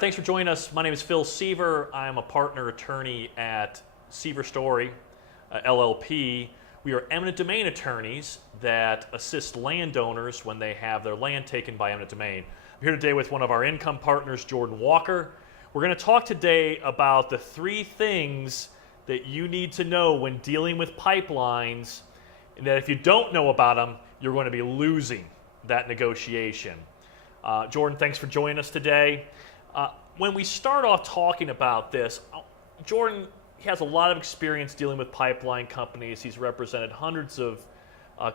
thanks for joining us. My name is Phil Sever. I'm a partner attorney at Sever Storey, LLP. We are eminent domain attorneys that assist landowners when they have their land taken by eminent domain. I'm here today with one of our income partners, Jordan Walker. We're going to talk today about the 3 things that you need to know when dealing with pipelines, and that if you don't know about them, you're going to be losing that negotiation. Jordan, thanks for joining us today. When we start off talking about this, Jordan has a lot of experience dealing with pipeline companies. He's represented hundreds of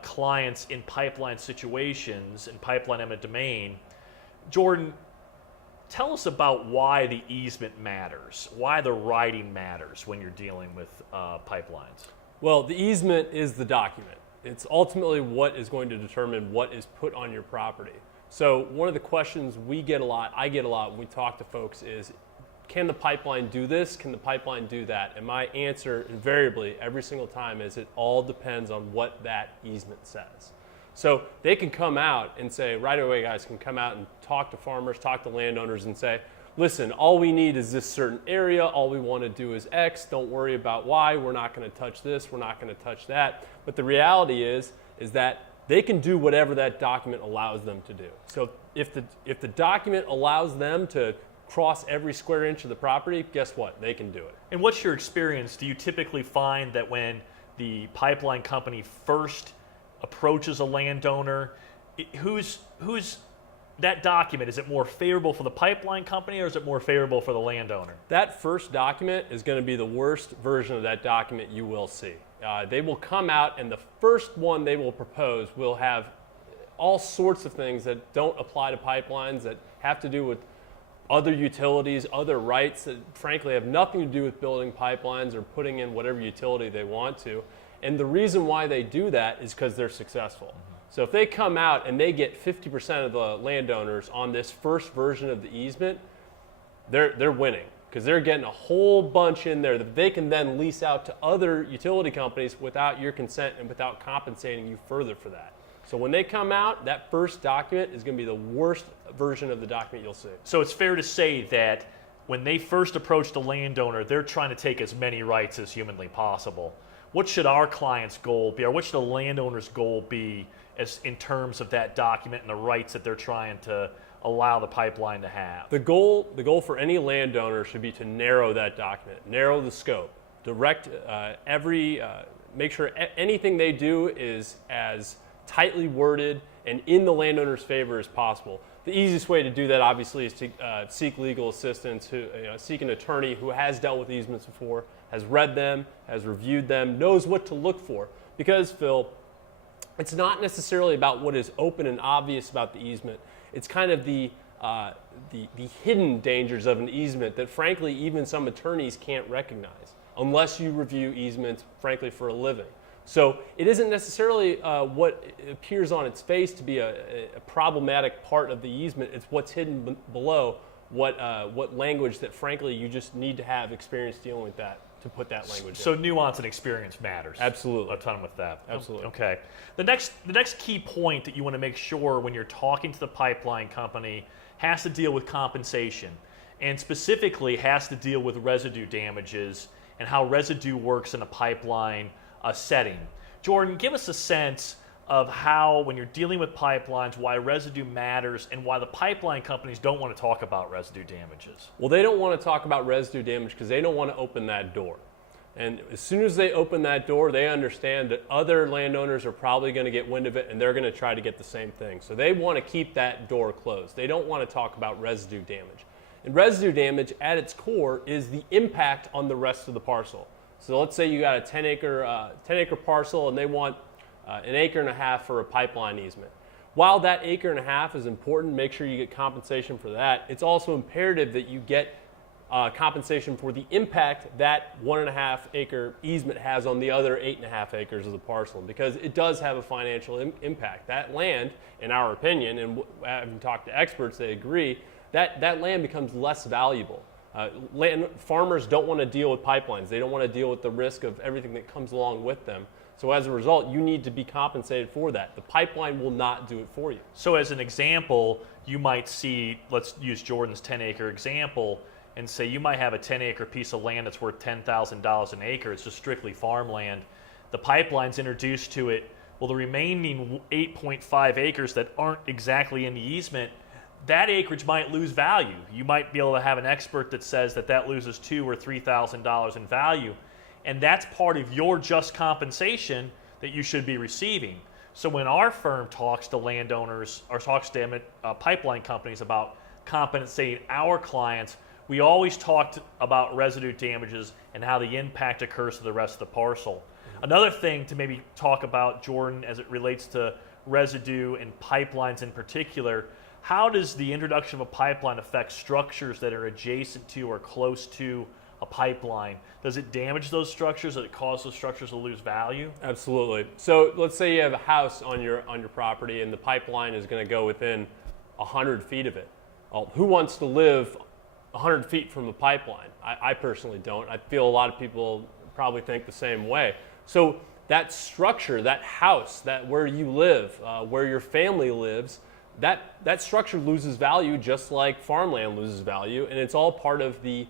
clients in pipeline situations, in pipeline eminent domain. Jordan, tell us about why the easement matters, why the writing matters when you're dealing with pipelines. Well, the easement is the document. It's ultimately what is going to determine what is put on your property. So one of the questions we get a lot, I get a lot when we talk to folks is, can the pipeline do this? Can the pipeline do that? And my answer invariably every single time is it all depends on what that easement says. So they can come out and say, right away guys can come out and talk to farmers, talk to landowners and say, listen, all we need is this certain area, all we want to do is X, don't worry about Y, we're not going to touch this, we're not going to touch that. But the reality is that they can do whatever that document allows them to do. So if the document allows them to cross every square inch of the property, guess what? They can do it. And what's your experience? Do you typically find that when the pipeline company first approaches a landowner, who's that document, is it more favorable for the pipeline company or is it more favorable for the landowner? That first document is going to be the worst version of that document you will see. They will come out and the first one they will propose will have all sorts of things that don't apply to pipelines, that have to do with other utilities, other rights that frankly have nothing to do with building pipelines or putting in whatever utility they want to. And the reason why they do that is because they're successful. So if they come out and they get 50% of the landowners on this first version of the easement, they're winning, because they're getting a whole bunch in there that they can then lease out to other utility companies without your consent and without compensating you further for that. So when they come out, that first document is going to be the worst version of the document you'll see. So it's fair to say that when they first approach the landowner, they're trying to take as many rights as humanly possible. What should our client's goal be, or what should the landowner's goal be as in terms of that document and the rights that they're trying to allow the pipeline to have? The goal for any landowner should be to narrow that document, narrow the scope, make sure anything they do is as tightly worded and in the landowner's favor as possible. The easiest way to do that obviously is to seek legal assistance, seek an attorney who has dealt with easements before, has read them, has reviewed them, knows what to look for. Because, Phil, it's not necessarily about what is open and obvious about the easement. It's kind of the hidden dangers of an easement that frankly even some attorneys can't recognize unless you review easements frankly for a living. So it isn't necessarily what appears on its face to be a problematic part of the easement. It's what's hidden below, what language that frankly you just need to have experience dealing with that to put that language in. So nuance and experience matters. Absolutely. A ton with that. Absolutely. Okay. The next key point that you want to make sure when you're talking to the pipeline company has to deal with compensation, and specifically has to deal with residue damages and how residue works in a pipeline setting. Jordan, give us a sense of how, when you're dealing with pipelines, why residue matters and why the pipeline companies don't want to talk about residue damages. Well, they don't want to talk about residue damage because they don't want to open that door. And as soon as they open that door, they understand that other landowners are probably going to get wind of it and they're going to try to get the same thing. So they want to keep that door closed. They don't want to talk about residue damage. And residue damage at its core is the impact on the rest of the parcel. So let's say you got a 10-acre parcel and they want an acre and a half for a pipeline easement. While that acre and a half is important, make sure you get compensation for that. It's also imperative that you get compensation for the impact that 1.5 acre easement has on the other 8.5 acres of the parcel, because it does have a financial impact. That land, in our opinion, and having talked to experts, they agree, that land becomes less valuable Farmers don't want to deal with pipelines. They don't want to deal with the risk of everything that comes along with them. So as a result, you need to be compensated for that. The pipeline will not do it for you. So as an example, you might see, let's use Jordan's 10-acre example, and say you might have a 10-acre piece of land that's worth $10,000 an acre. It's just strictly farmland. The pipeline's introduced to it. Well, the remaining 8.5 acres that aren't exactly in the easement, that acreage might lose value. You might be able to have an expert that says that that loses $2,000 or $3,000 in value, and that's part of your just compensation that you should be receiving. So when our firm talks to landowners or talks to pipeline companies about compensating our clients, we always talked about residue damages and how the impact occurs to the rest of the parcel. Another thing to maybe talk about, Jordan, as it relates to residue and pipelines in particular, how does the introduction of a pipeline affect structures that are adjacent to or close to a pipeline? Does it damage those structures? Does it cause those structures to lose value? Absolutely. So let's say you have a house on your property and the pipeline is going to go within 100 feet of it. Well, who wants to live 100 feet from a pipeline? I personally don't. I feel a lot of people probably think the same way. So that structure, that house, that where you live, where your family lives, that structure loses value just like farmland loses value, and it's all part of the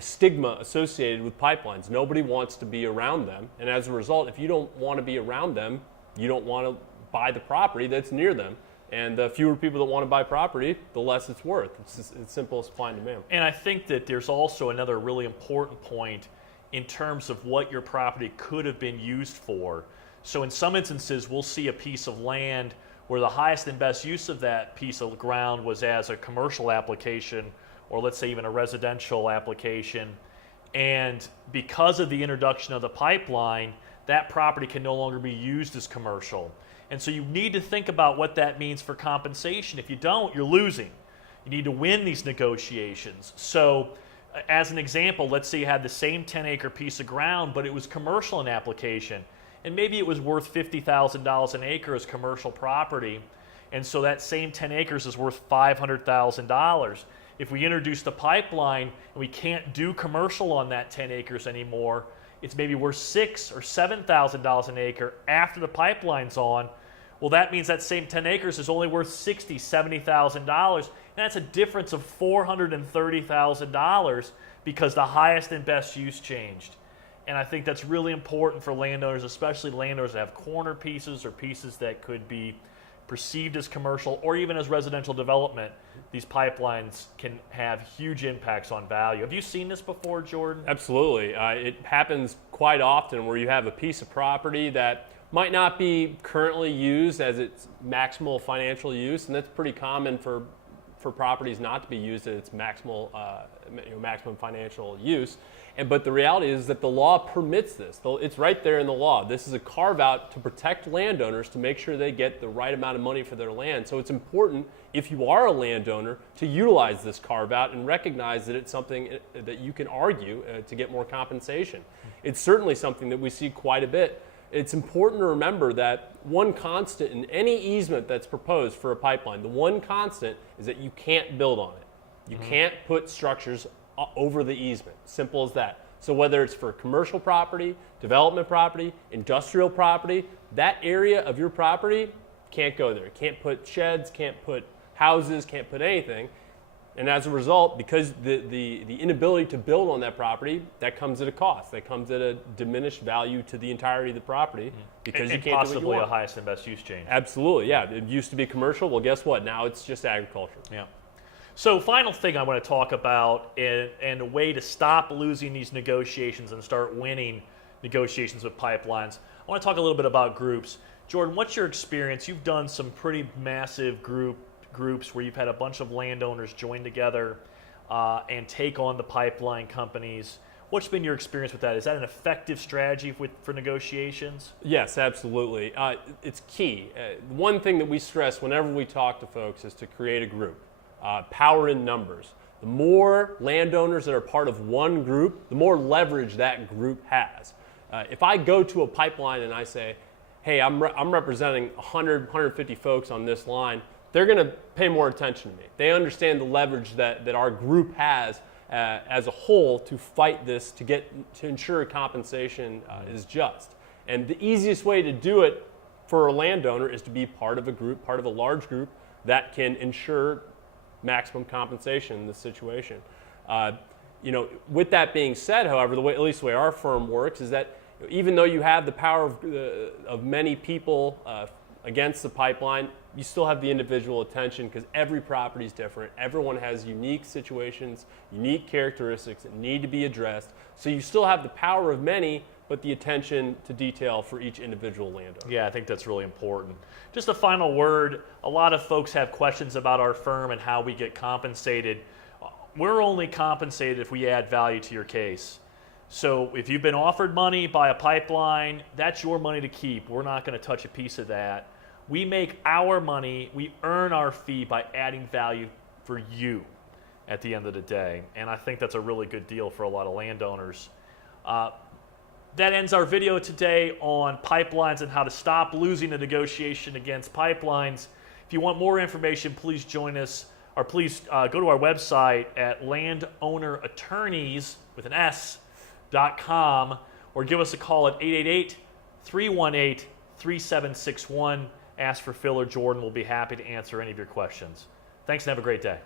stigma associated with pipelines. Nobody wants to be around them, and as a result, if you don't want to be around them, you don't want to buy the property that's near them. And the fewer people that want to buy property, the less it's worth. It's simple as supply and demand. And I think that there's also another really important point in terms of what your property could have been used for. So in some instances, we'll see a piece of land where the highest and best use of that piece of ground was as a commercial application, or let's say even a residential application. And because of the introduction of the pipeline, that property can no longer be used as commercial. And so you need to think about what that means for compensation. If you don't, you're losing. You need to win these negotiations. So as an example, let's say you had the same 10-acre piece of ground, but it was commercial in application. And maybe it was worth $50,000 an acre as commercial property. And so that same 10 acres is worth $500,000. If we introduce the pipeline and we can't do commercial on that 10 acres anymore, it's maybe worth $6,000 or $7,000 an acre after the pipeline's on. Well, that means that same 10 acres is only worth $60,000, $70,000. And that's a difference of $430,000 because the highest and best use changed. And I think that's really important for landowners, especially landowners that have corner pieces or pieces that could be perceived as commercial or even as residential development. These pipelines can have huge impacts on value. Have you seen this before, Jordan? Absolutely. It happens quite often where you have a piece of property that might not be currently used as its maximal financial use, and that's pretty common for properties not to be used at its maximum financial use. But the reality is that the law permits this. It's right there in the law. This is a carve-out to protect landowners to make sure they get the right amount of money for their land. So it's important, if you are a landowner, to utilize this carve-out and recognize that it's something that you can argue to get more compensation. It's certainly something that we see quite a bit. It's important to remember that one constant in any easement that's proposed for a pipeline, the one constant is that you can't build on it. You can't put structures over the easement. Simple as that. So whether it's for commercial property, development property, industrial property, that area of your property can't go there. Can't put sheds, can't put houses, can't put anything. And as a result, because the inability to build on that property, that comes at a cost. That comes at a diminished value to the entirety of the property because you can't possibly do what you a want. highest and best use change. Absolutely, yeah. It used to be commercial. Well, guess what? Now it's just agriculture. Yeah. So final thing I want to talk about and a way to stop losing these negotiations and start winning negotiations with pipelines. I want to talk a little bit about groups. Jordan, what's your experience? You've done some pretty massive groups where you've had a bunch of landowners join together and take on the pipeline companies. What's been your experience with that? Is that an effective strategy for negotiations? Yes, absolutely. It's key. One thing that we stress whenever we talk to folks is to create a group. Power in numbers. The more landowners that are part of one group, the more leverage that group has. If I go to a pipeline and I say, hey, I'm representing 100, 150 folks on this line, they're going to pay more attention to me. They understand the leverage that our group has as a whole to fight this, to ensure compensation is just. And the easiest way to do it for a landowner is to be part of a group, part of a large group that can ensure maximum compensation in this situation. With that being said, however, at least the way our firm works is that even though you have the power of many people against the pipeline, you still have the individual attention because every property is different. Everyone has unique situations, unique characteristics that need to be addressed. So you still have the power of many, but the attention to detail for each individual landowner. Yeah, I think that's really important. Just a final word, a lot of folks have questions about our firm and how we get compensated. We're only compensated if we add value to your case. So if you've been offered money by a pipeline, that's your money to keep. We're not going to touch a piece of that. We make our money, we earn our fee by adding value for you at the end of the day. And I think that's a really good deal for a lot of landowners. That ends our video today on pipelines and how to stop losing a negotiation against pipelines. If you want more information, please join us, or please go to our website at landownerattorneys.com, or give us a call at 888-318-3761. Ask for Phil or Jordan. We'll be happy to answer any of your questions. Thanks and have a great day.